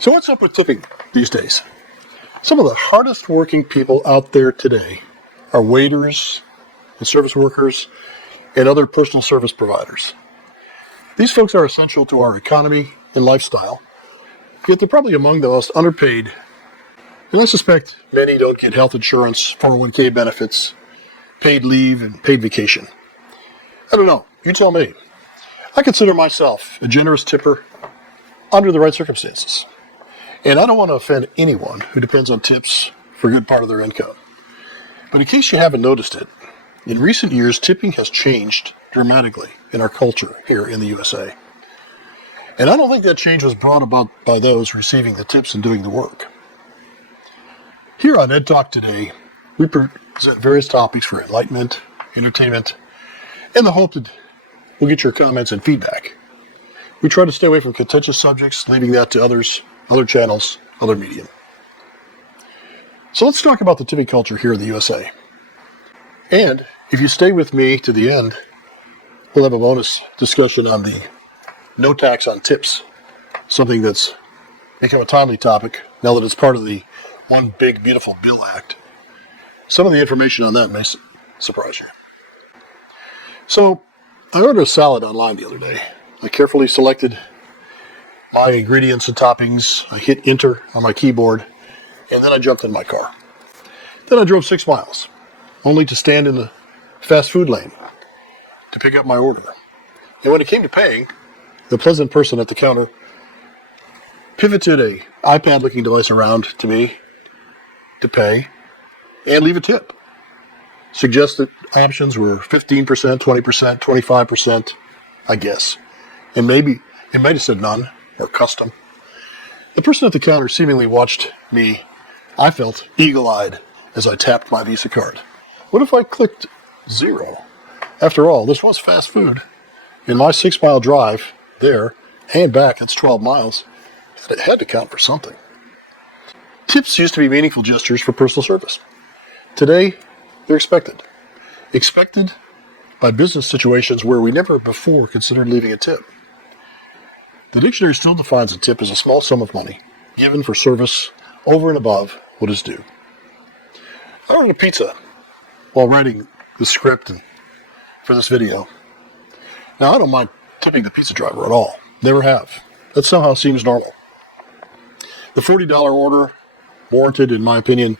So what's up with tipping these days? Some of the hardest working people out there today are waiters and service workers and other personal service providers. These folks are essential to our economy and lifestyle, yet they're probably among the most underpaid. And I suspect many don't get health insurance, 401k benefits, paid leave, and paid vacation. I don't know. You tell me. I consider myself a generous tipper under the right circumstances. And I don't want to offend anyone who depends on tips for a good part of their income. But in case you haven't noticed it, in recent years, tipping has changed dramatically in our culture here in the USA. And I don't think that change was brought about by those receiving the tips and doing the work. Here on Ed Talk today, we present various topics for enlightenment, entertainment, and the hope that we'll get your comments and feedback. We try to stay away from contentious subjects, leaving that to others, other channels, other media. So let's talk about the tipping culture here in the USA. And if you stay with me to the end, we'll have a bonus discussion on the no tax on tips, something that's become a timely topic now that it's part of the One Big Beautiful Bill Act. Some of the information on that may surprise you. So I ordered a salad online the other day. I carefully selected my ingredients and toppings. I hit enter on my keyboard, and then I jumped in my car. Then I drove 6 miles, only to stand in the fast food lane to pick up my order. And when it came to paying, the pleasant person at the counter pivoted a iPad-looking device around to me to pay and leave a tip. Suggested options were 15%, 20%, 25%, I guess. And maybe it might have said none or custom. The person at the counter seemingly watched me, I felt, eagle-eyed as I tapped my Visa card. What if I clicked 0? After all, this was fast food. In my 6-mile drive there and back, that's 12 miles, it had to count for something. Tips used to be meaningful gestures for personal service. Today, they're expected. Expected by business situations where we never before considered leaving a tip. The dictionary still defines a tip as a small sum of money given for service over and above what is due. I ordered a pizza while writing the script for this video. Now, I don't mind tipping the pizza driver at all. Never have. That somehow seems normal. The $40 order warranted, in my opinion,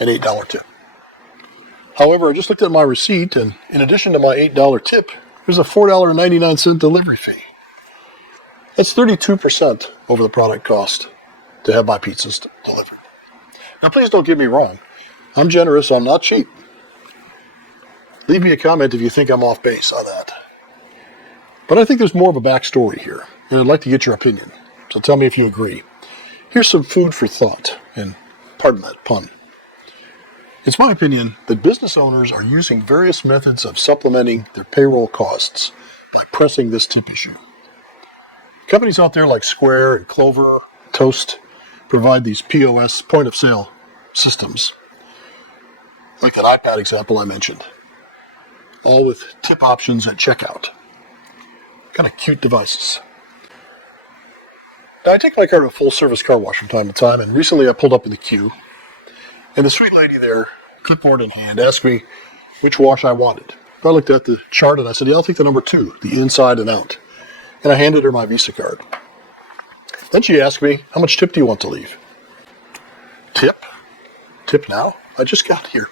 an $8 tip. However, I just looked at my receipt, and in addition to my $8 tip, there's a $4.99 delivery fee. That's 32% over the product cost to have my pizzas delivered. Now, please don't get me wrong. I'm generous. I'm not cheap. Leave me a comment if you think I'm off base on that. But I think there's more of a backstory here, and I'd like to get your opinion. So tell me if you agree. Here's some food for thought, and pardon that pun. It's my opinion that business owners are using various methods of supplementing their payroll costs by pressing this tip issue. Companies out there like Square and Clover, Toast, provide these POS, point of sale systems, like that iPad example I mentioned, all with tip options at checkout. Kind of cute devices. Now, I take my car to a full-service car wash from time to time, and recently I pulled up in the queue, and the sweet lady there, clipboard in hand, asked me which wash I wanted. I looked at the chart and I said, yeah, I'll take the number 2, the inside and out. And I handed her my Visa card. Then she asked me, how much tip do you want to leave? Tip? Tip now? I just got here.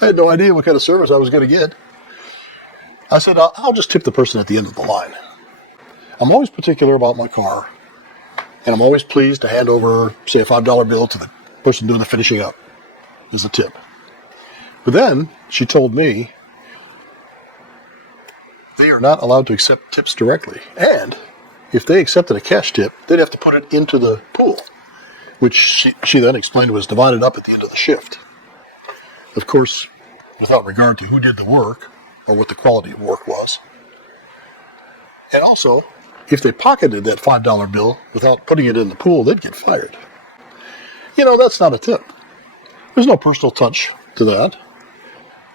I had no idea what kind of service I was going to get. I said, I'll just tip the person at the end of the line. I'm always particular about my car, and I'm always pleased to hand over, say, a $5 bill to the person doing the finishing up as a tip. But then she told me they are not allowed to accept tips directly. And if they accepted a cash tip, they'd have to put it into the pool, which she then explained was divided up at the end of the shift. Of course, without regard to who did the work or what the quality of work was. And also, if they pocketed that $5 bill without putting it in the pool, they'd get fired. You know, that's not a tip. There's no personal touch to that.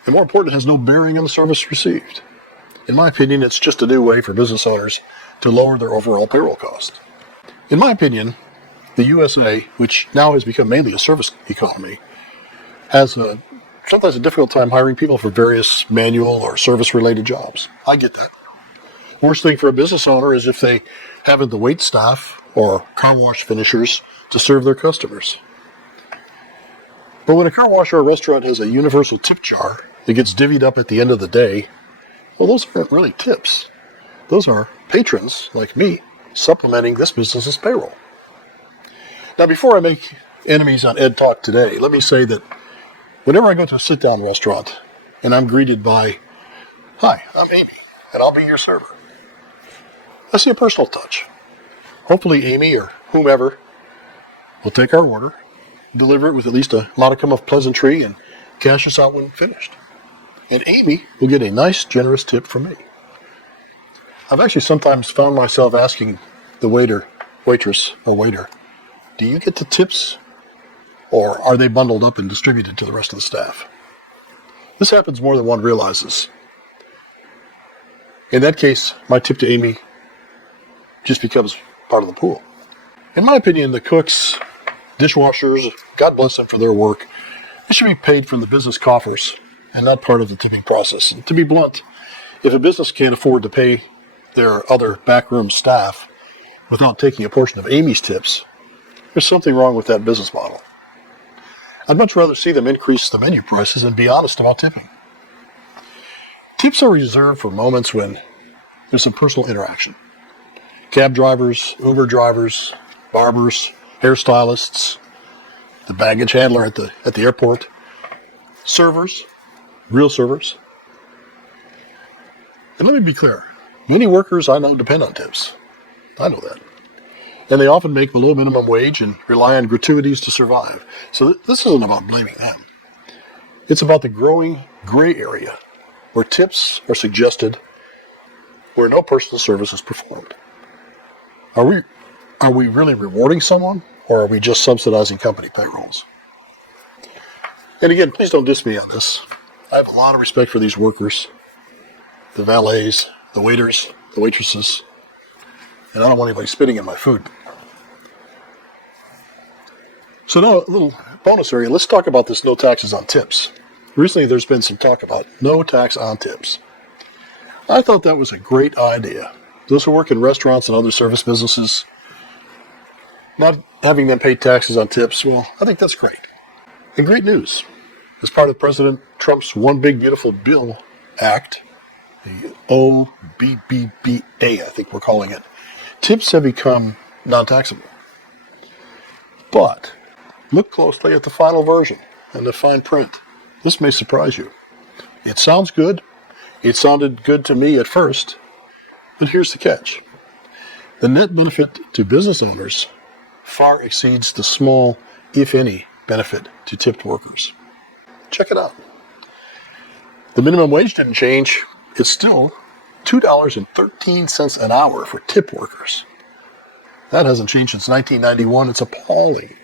And more important, it has no bearing on the service received. In my opinion, it's just a new way for business owners to lower their overall payroll cost. In my opinion, the USA, which now has become mainly a service economy, has sometimes a difficult time hiring people for various manual or service-related jobs. I get that. Worst thing for a business owner is if they haven't the wait staff or car wash finishers to serve their customers. But when a car wash or a restaurant has a universal tip jar that gets divvied up at the end of the day, well, those aren't really tips. Those are patrons, like me, supplementing this business's payroll. Now, before I make enemies on Ed Talk today, let me say that whenever I go to a sit-down restaurant and I'm greeted by, "Hi, I'm Amy, and I'll be your server," I see a personal touch. Hopefully Amy or whomever will take our order, deliver it with at least a modicum of pleasantry, and cash us out when finished. And Amy will get a nice, generous tip from me. I've actually sometimes found myself asking the waiter, waitress, or waiter, "Do you get the tips, or are they bundled up and distributed to the rest of the staff?" This happens more than one realizes. In that case, my tip to Amy just becomes part of the pool. In my opinion, the cooks, dishwashers, God bless them for their work, they should be paid from the business coffers and not part of the tipping process. And to be blunt, if a business can't afford to pay their other backroom staff without taking a portion of Amy's tips, there's something wrong with that business model. I'd much rather see them increase the menu prices and be honest about tipping. Tips are reserved for moments when there's some personal interaction. Cab drivers, Uber drivers, barbers, hairstylists, the baggage handler at the airport, servers, real servers. And let me be clear, many workers I know depend on tips. I know that. And they often make below minimum wage and rely on gratuities to survive. So this isn't about blaming them. It's about the growing gray area where tips are suggested where no personal service is performed. Are we really rewarding someone, or are we just subsidizing company payrolls? And again, please don't diss me on this. I have a lot of respect for these workers, the valets, the waiters, the waitresses, and I don't want anybody spitting in my food. So now a little bonus area. Let's talk about this no taxes on tips. Recently there's been some talk about no tax on tips. I thought that was a great idea. Those who work in restaurants and other service businesses, not having them pay taxes on tips, well, I think that's great. And great news. As part of President Trump's One Big Beautiful Bill Act, the OBBBA, I think we're calling it, tips have become non-taxable. But look closely at the final version and the fine print. This may surprise you. It sounds good. It sounded good to me at first. But here's the catch. The net benefit to business owners far exceeds the small, if any, benefit to tipped workers. Check it out. The minimum wage didn't change. It's still $2.13 an hour for tip workers. That hasn't changed since 1991. It's appalling.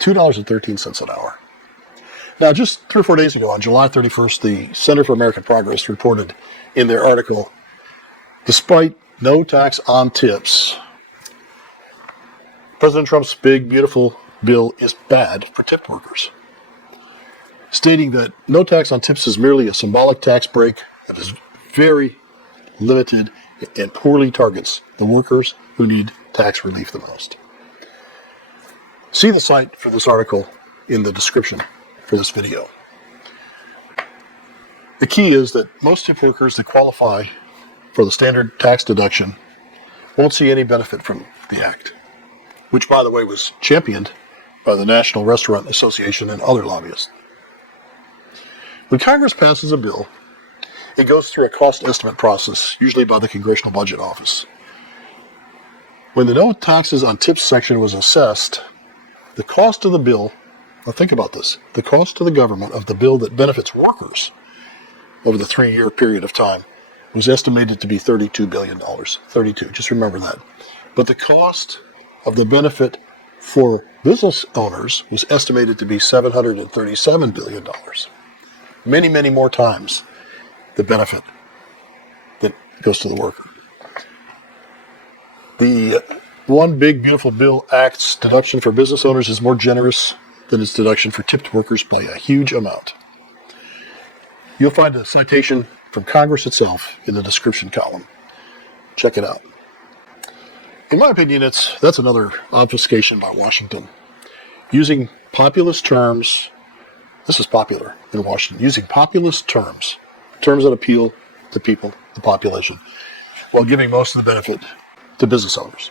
$2.13 an hour. Now, just 3 or 4 days ago, on July 31st, the Center for American Progress reported in their article, despite no tax on tips, President Trump's big, beautiful bill is bad for tip workers, stating that no tax on tips is merely a symbolic tax break that is very limited and poorly targets the workers who need tax relief the most. See the site for this article in the description for this video. The key is that most tip workers that qualify for the standard tax deduction won't see any benefit from the act, which, by the way, was championed by the National Restaurant Association and other lobbyists. When Congress passes a bill, it goes through a cost estimate process, usually by the Congressional Budget Office. When the no taxes on tips section was assessed, the cost of the bill, now think about this, the cost to the government of the bill that benefits workers over the 3-year period of time was estimated to be $32 billion. 32, just remember that. But the cost of the benefit for business owners was estimated to be $737 billion. Many, many more times the benefit that goes to the worker. The One Big Beautiful Bill Act's deduction for business owners is more generous than its deduction for tipped workers by a huge amount. You'll find a citation from Congress itself in the description column. Check it out. In my opinion, that's another obfuscation by Washington. Using populist terms, this is popular in Washington, using populist terms that appeal to people, the population, while giving most of the benefit to business owners.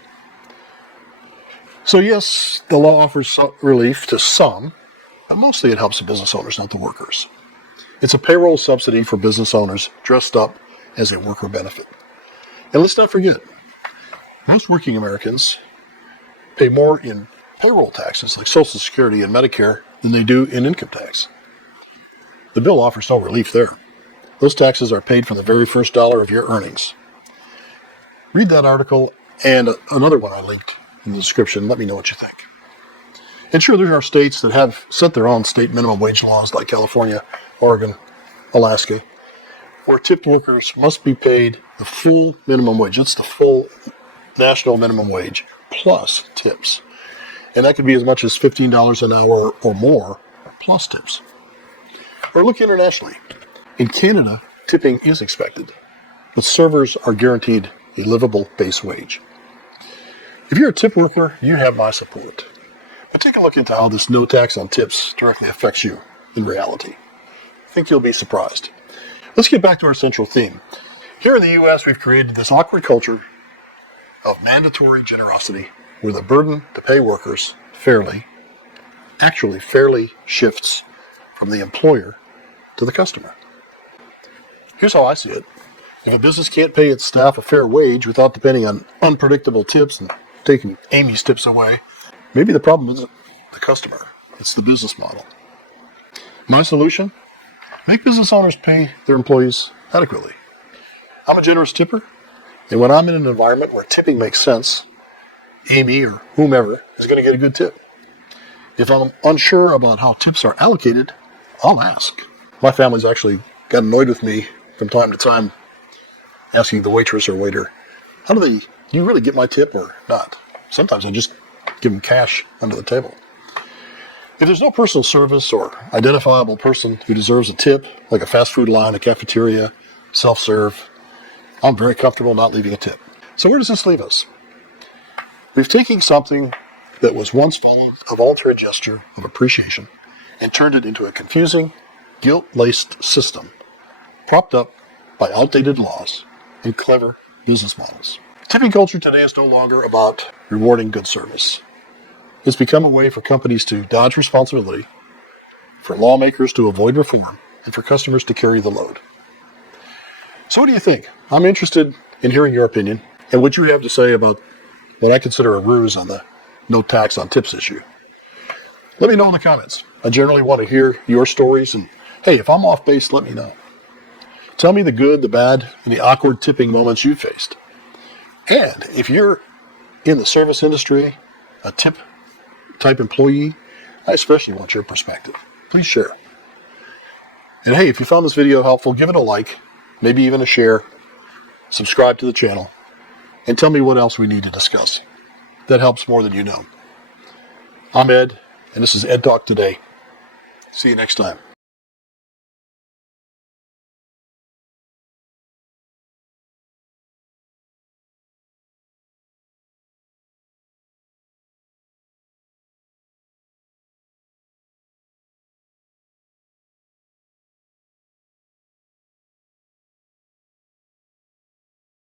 So yes, the law offers relief to some, but mostly it helps the business owners, not the workers. It's a payroll subsidy for business owners dressed up as a worker benefit. And let's not forget, most working Americans pay more in payroll taxes like Social Security and Medicare than they do in income tax. The bill offers no relief there. Those taxes are paid from the very first dollar of your earnings. Read that article and another one I linked in the description. Let me know what you think. And sure, there are states that have set their own state minimum wage laws like California, Oregon, Alaska, where tipped workers must be paid the full minimum wage. It's the full national minimum wage plus tips. And that could be as much as $15 an hour or more plus tips. Or look internationally. In Canada, tipping is expected, but servers are guaranteed a livable base wage. If you're a tip worker, you have my support. But take a look into how this no tax on tips directly affects you in reality. I think you'll be surprised. Let's get back to our central theme. Here in the U.S., we've created this awkward culture of mandatory generosity where the burden to pay workers fairly shifts from the employer to the customer. Here's how I see it. If a business can't pay its staff a fair wage without depending on unpredictable tips and taking Amy's tips away, maybe the problem isn't the customer, it's the business model. My solution? Make business owners pay their employees adequately. I'm a generous tipper, and when I'm in an environment where tipping makes sense, Amy or whomever is going to get a good tip. If I'm unsure about how tips are allocated, I'll ask. My family's actually got annoyed with me from time to time asking the waitress or waiter, do you really get my tip or not? Sometimes I just give them cash under the table. If there's no personal service or identifiable person who deserves a tip, like a fast food line, a cafeteria, self-serve, I'm very comfortable not leaving a tip. So where does this leave us? We've taken something that was once full of alternate gesture of appreciation and turned it into a confusing, guilt-laced system propped up by outdated laws and clever business models. Tipping culture today is no longer about rewarding good service. It's become a way for companies to dodge responsibility, for lawmakers to avoid reform, and for customers to carry the load. So what do you think? I'm interested in hearing your opinion and what you have to say about what I consider a ruse on the no tax on tips issue. Let me know in the comments. I generally want to hear your stories, and hey, if I'm off base, let me know. Tell me the good, the bad, and the awkward tipping moments you faced. And if you're in the service industry, a tip-type employee, I especially want your perspective. Please share. And hey, if you found this video helpful, give it a like, maybe even a share, subscribe to the channel, and tell me what else we need to discuss. That helps more than you know. I'm Ed, and this is Ed Talk Today. See you next time.